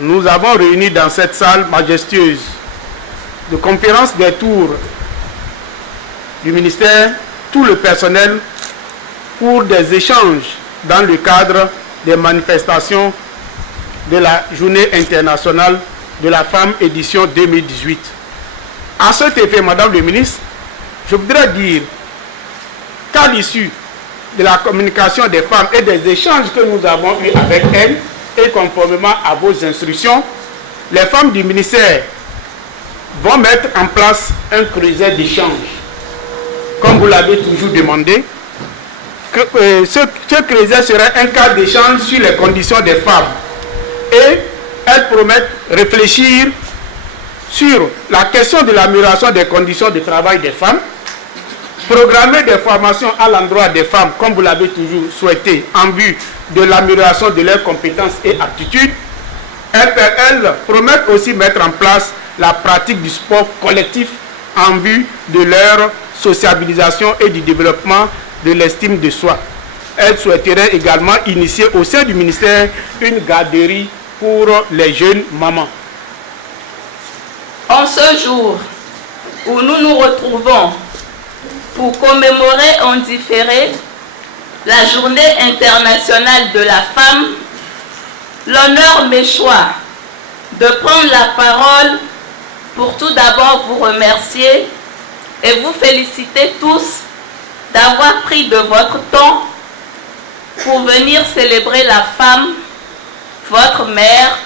nous avons réuni dans cette salle majestueuse de conférence des tours du ministère tout le personnel pour des échanges dans le cadre des manifestations de la Journée internationale de la femme édition 2018. À cet effet, Madame le ministre, je voudrais dire qu'à l'issue de la communication des femmes et des échanges que nous avons eus avec elles, et conformément à vos instructions, les femmes du ministère vont mettre en place un creuset d'échange. Comme vous l'avez toujours demandé, ce creuset serait un cadre d'échange sur les conditions des femmes. Et elles promettent réfléchir sur la question de l'amélioration des conditions de travail des femmes, programmer des formations à l'endroit des femmes, comme vous l'avez toujours souhaité, en vue de l'amélioration de leurs compétences et aptitudes. Elles promettent aussi mettre en place la pratique du sport collectif en vue de leur sociabilisation et du développement de l'estime de soi. Elles souhaiteraient également initier au sein du ministère une garderie pour les jeunes mamans. En ce jour où nous nous retrouvons pour commémorer en différé la Journée internationale de la femme, l'honneur m'échoit de prendre la parole pour tout d'abord vous remercier et vous féliciter tous d'avoir pris de votre temps pour venir célébrer la femme, votre mère,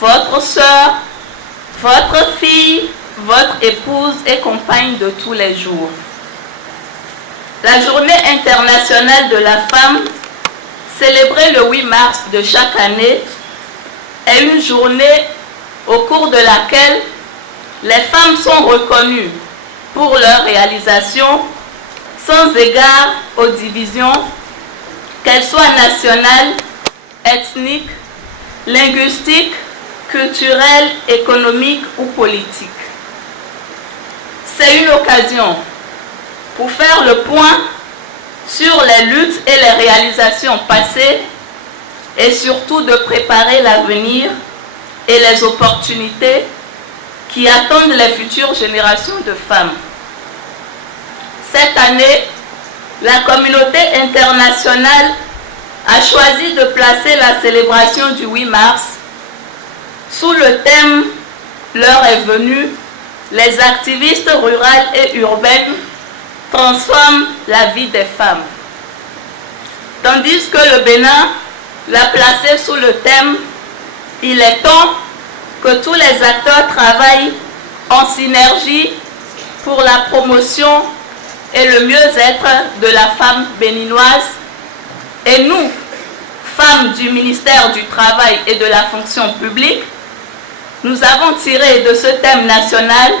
votre sœur, votre fille, votre épouse et compagne de tous les jours. La Journée internationale de la femme, célébrée le 8 mars de chaque année, est une journée au cours de laquelle les femmes sont reconnues pour leur réalisation sans égard aux divisions, qu'elles soient nationales, ethniques, linguistiques, culturelles, économiques ou politiques. C'est une occasion pour faire le point sur les luttes et les réalisations passées et surtout de préparer l'avenir et les opportunités qui attendent les futures générations de femmes. Cette année, la communauté internationale a choisi de placer la célébration du 8 mars sous le thème « L'heure est venue, les activistes rurales et urbaines transforment la vie des femmes ». Tandis que le Bénin l'a placé sous le thème « Il est temps que tous les acteurs travaillent en synergie pour la promotion et le mieux-être de la femme béninoise ». Et nous, femmes du ministère du Travail et de la fonction publique, nous avons tiré de ce thème national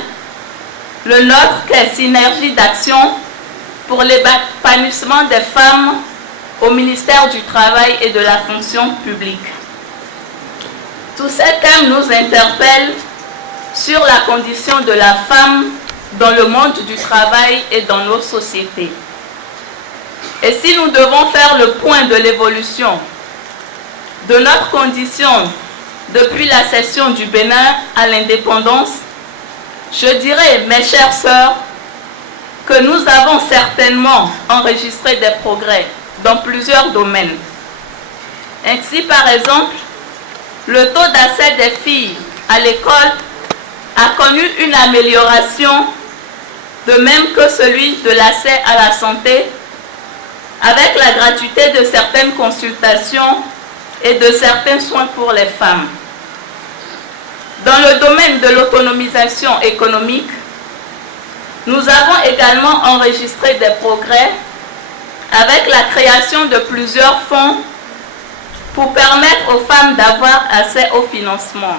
le nôtre qu'est synergie d'action pour l'épanouissement des femmes au ministère du Travail et de la fonction publique. Tous ces thèmes nous interpellent sur la condition de la femme dans le monde du travail et dans nos sociétés. Et si nous devons faire le point de l'évolution de notre condition depuis la cession du Bénin à l'indépendance, je dirais, mes chères sœurs, que nous avons certainement enregistré des progrès dans plusieurs domaines. Ainsi, par exemple, le taux d'accès des filles à l'école a connu une amélioration, de même que celui de l'accès à la santé, avec la gratuité de certaines consultations et de certains soins pour les femmes. Dans le domaine de l'autonomisation économique, nous avons également enregistré des progrès avec la création de plusieurs fonds pour permettre aux femmes d'avoir accès au financement.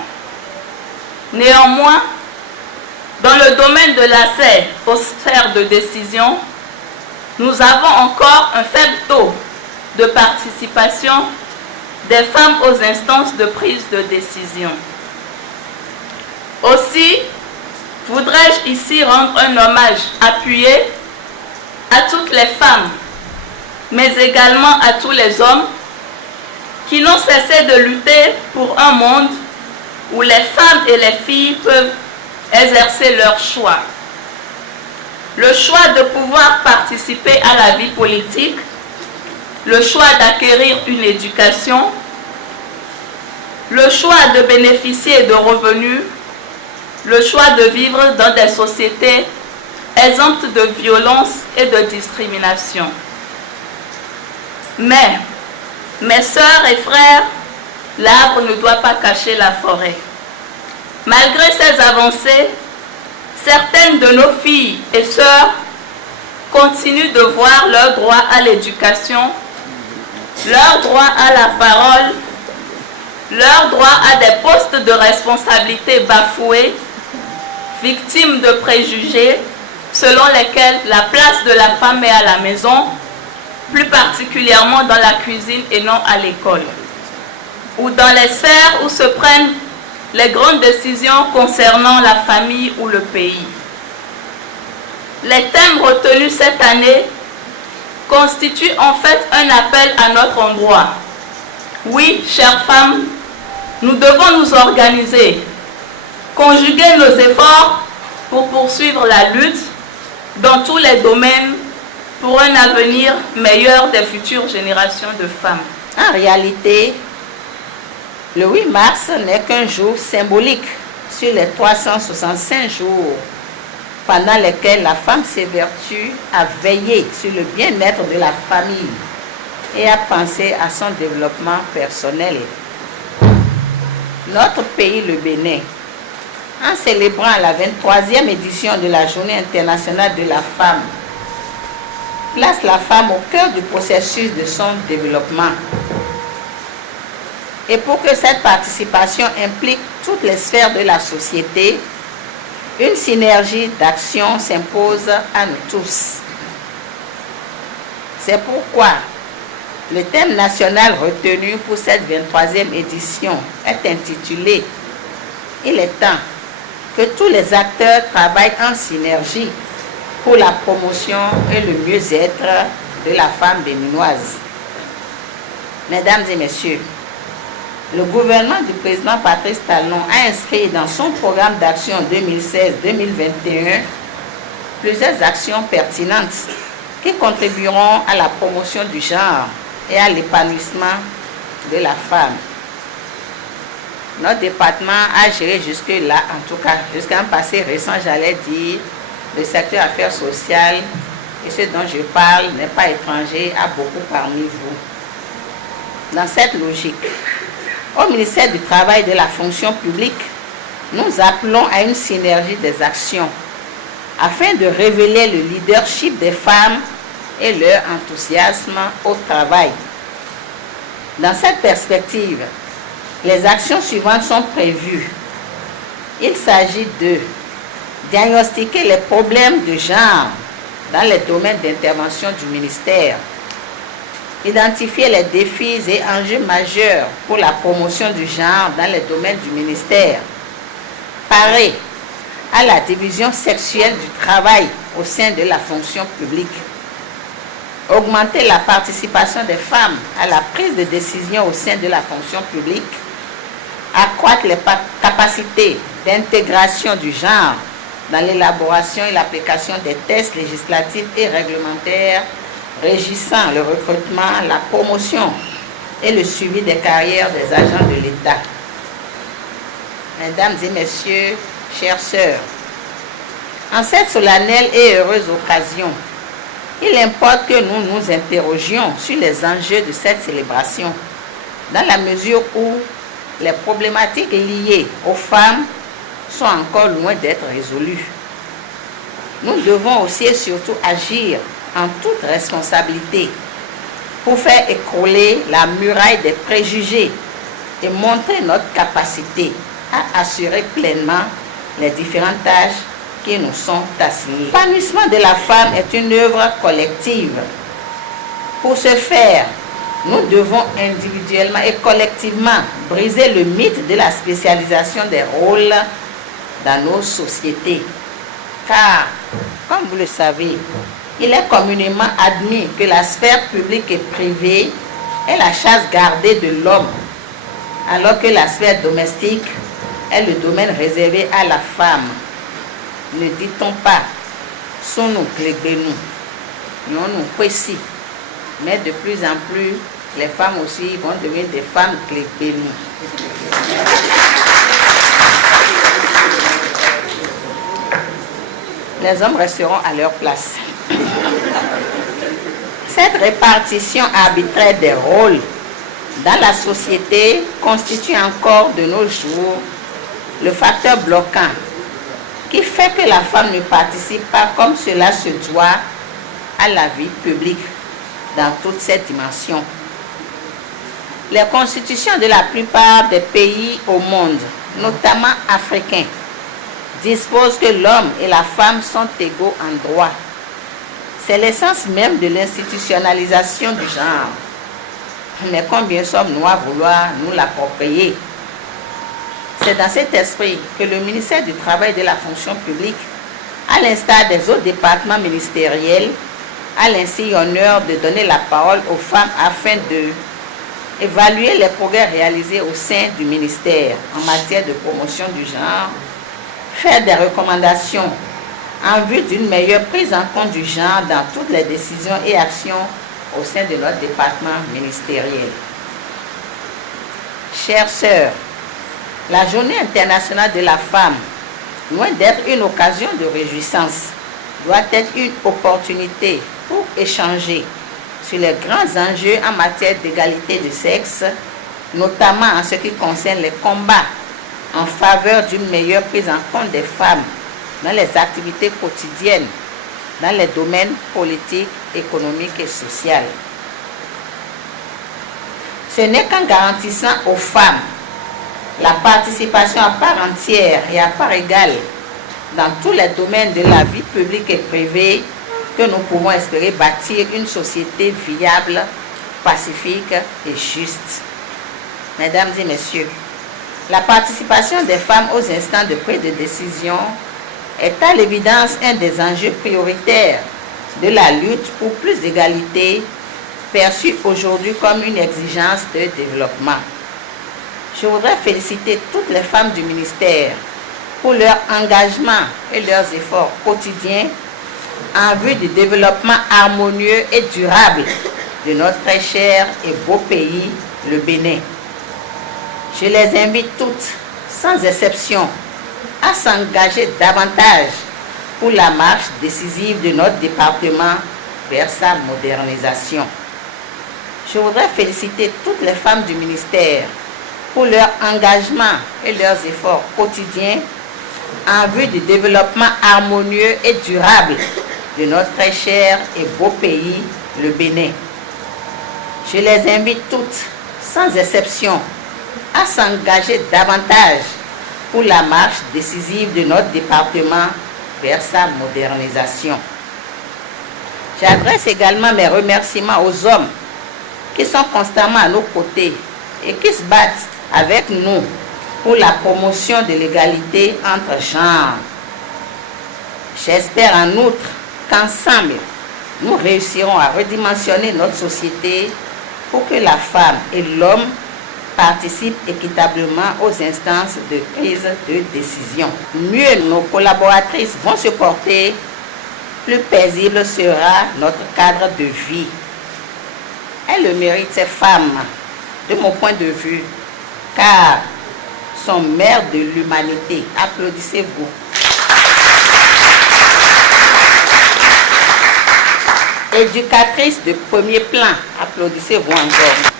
Néanmoins, dans le domaine de l'accès aux sphères de décision, nous avons encore un faible taux de participation des femmes aux instances de prise de décision. Aussi, voudrais-je ici rendre un hommage appuyé à toutes les femmes, mais également à tous les hommes qui n'ont cessé de lutter pour un monde où les femmes et les filles peuvent exercer leur choix. Le choix de pouvoir participer à la vie politique, le choix d'acquérir une éducation, le choix de bénéficier de revenus, le choix de vivre dans des sociétés exemptes de violence et de discrimination. Mais, mes sœurs et frères, l'arbre ne doit pas cacher la forêt. Malgré ces avancées, certaines de nos filles et sœurs continuent de voir leur droit à l'éducation, leur droit à la parole, leur droit à des postes de responsabilité bafoués, victimes de préjugés selon lesquels la place de la femme est à la maison, plus particulièrement dans la cuisine et non à l'école, ou dans les sphères où se prennent les grandes décisions concernant la famille ou le pays. Les thèmes retenus cette année constituent en fait un appel à notre endroit. Oui, chères femmes, nous devons nous organiser, conjuguer nos efforts pour poursuivre la lutte dans tous les domaines pour un avenir meilleur des futures générations de femmes. En réalité, le 8 mars n'est qu'un jour symbolique sur les 365 jours pendant lesquels la femme s'évertue à veiller sur le bien-être de la famille et à penser à son développement personnel. Notre pays, le Bénin, en célébrant la 23e édition de la Journée internationale de la femme, place la femme au cœur du processus de son développement. Et pour que cette participation implique toutes les sphères de la société, une synergie d'action s'impose à nous tous. C'est pourquoi le thème national retenu pour cette 23e édition est intitulé « Il est temps que tous les acteurs travaillent en synergie pour la promotion et le mieux-être de la femme béninoise ». Mesdames et messieurs, le gouvernement du président Patrice Talon a inscrit dans son programme d'action 2016-2021 plusieurs actions pertinentes qui contribueront à la promotion du genre et à l'épanouissement de la femme. Notre département a géré jusque-là, en tout cas jusqu'à un passé récent, j'allais dire, le secteur affaires sociales, et ce dont je parle n'est pas étranger à beaucoup parmi vous. Dans cette logique, au ministère du Travail et de la fonction publique, nous appelons à une synergie des actions afin de révéler le leadership des femmes et leur enthousiasme au travail. Dans cette perspective, les actions suivantes sont prévues. Il s'agit de diagnostiquer les problèmes de genre dans les domaines d'intervention du ministère, identifier les défis et enjeux majeurs pour la promotion du genre dans les domaines du ministère, parer à la division sexuelle du travail au sein de la fonction publique, augmenter la participation des femmes à la prise de décision au sein de la fonction publique, accroître les capacités d'intégration du genre dans l'élaboration et l'application des textes législatifs et réglementaires régissant le recrutement, la promotion et le suivi des carrières des agents de l'État. Mesdames et messieurs, chères sœurs, en cette solennelle et heureuse occasion, il importe que nous nous interrogions sur les enjeux de cette célébration, dans la mesure où les problématiques liées aux femmes sont encore loin d'être résolues. Nous devons aussi et surtout agir en toute responsabilité pour faire écrouler la muraille des préjugés et montrer notre capacité à assurer pleinement les différentes tâches qui nous sont assignées. L'épanouissement de la femme est une œuvre collective. Pour ce faire, nous devons individuellement et collectivement briser le mythe de la spécialisation des rôles dans nos sociétés. Car, comme vous le savez, il est communément admis que la sphère publique et privée est la chasse gardée de l'homme, alors que la sphère domestique est le domaine réservé à la femme. Ne dit-on pas, sous nous clébénou, nous nous précis. Mais de plus en plus, les femmes aussi vont devenir des femmes clébénou. Les hommes resteront à leur place. Cette répartition arbitraire des rôles dans la société constitue encore de nos jours le facteur bloquant qui fait que la femme ne participe pas comme cela se doit à la vie publique dans toutes ses dimensions. Les constitutions de la plupart des pays au monde, notamment africains, disposent que l'homme et la femme sont égaux en droit. C'est l'essence même de l'institutionnalisation du genre. Mais combien sommes-nous à vouloir nous l'approprier? C'est dans cet esprit que le ministère du Travail et de la fonction publique, à l'instar des autres départements ministériels, a l'ainsi honneur de donner la parole aux femmes afin de évaluer les progrès réalisés au sein du ministère en matière de promotion du genre, faire des recommandations en vue d'une meilleure prise en compte du genre dans toutes les décisions et actions au sein de notre département ministériel. Chères sœurs, la Journée internationale de la femme, loin d'être une occasion de réjouissance, doit être une opportunité pour échanger sur les grands enjeux en matière d'égalité de sexe, notamment en ce qui concerne les combats en faveur d'une meilleure prise en compte des femmes dans les activités quotidiennes, dans les domaines politiques, économiques et sociaux. Ce n'est qu'en garantissant aux femmes la participation à part entière et à part égale dans tous les domaines de la vie publique et privée que nous pouvons espérer bâtir une société viable, pacifique et juste. Mesdames et messieurs, la participation des femmes aux instants de prise de décision est à l'évidence un des enjeux prioritaires de la lutte pour plus d'égalité, perçue aujourd'hui comme une exigence de développement. Je voudrais féliciter toutes les femmes du ministère pour leur engagement et leurs efforts quotidiens en vue du développement harmonieux et durable de notre très cher et beau pays, le Bénin. Je les invite toutes, sans exception, à s'engager davantage pour la marche décisive de notre département vers sa modernisation. Je voudrais féliciter toutes les femmes du ministère pour leur engagement et leurs efforts quotidiens en vue du développement harmonieux et durable de notre très cher et beau pays, le Bénin. Je les invite toutes, sans exception, à s'engager davantage pour la marche décisive de notre département vers sa modernisation. J'adresse également mes remerciements aux hommes qui sont constamment à nos côtés et qui se battent avec nous pour la promotion de l'égalité entre genres. J'espère en outre qu'ensemble, nous réussirons à redimensionner notre société pour que la femme et l'homme participent équitablement aux instances de prise de décision. Mieux nos collaboratrices vont se porter, plus paisible sera notre cadre de vie. Elles le méritent, ces femmes, de mon point de vue, car sont mères de l'humanité. Applaudissez-vous. Éducatrices de premier plan. Applaudissez-vous encore.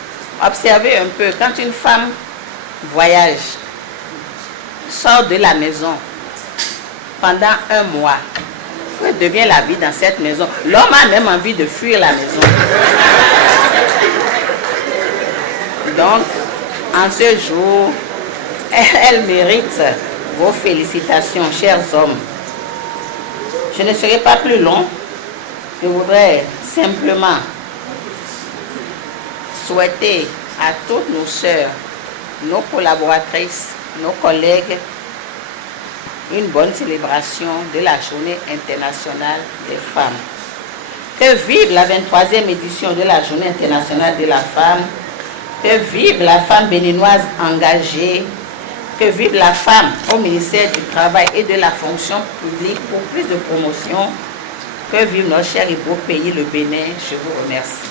Observez un peu, quand une femme voyage, sort de la maison pendant un mois, que devient la vie dans cette maison? L'homme a même envie de fuir la maison. Donc, en ce jour, elle mérite vos félicitations, chers hommes. Je ne serai pas plus long. Je voudrais simplement souhaiter à toutes nos sœurs, nos collaboratrices, nos collègues, une bonne célébration de la Journée internationale des femmes. Que vive la 23e édition de la Journée internationale de la femme. Que vive la femme béninoise engagée. que vive la femme au ministère du Travail et de la fonction publique pour plus de promotion. Que vive notre cher et beau pays, le Bénin. Je vous remercie.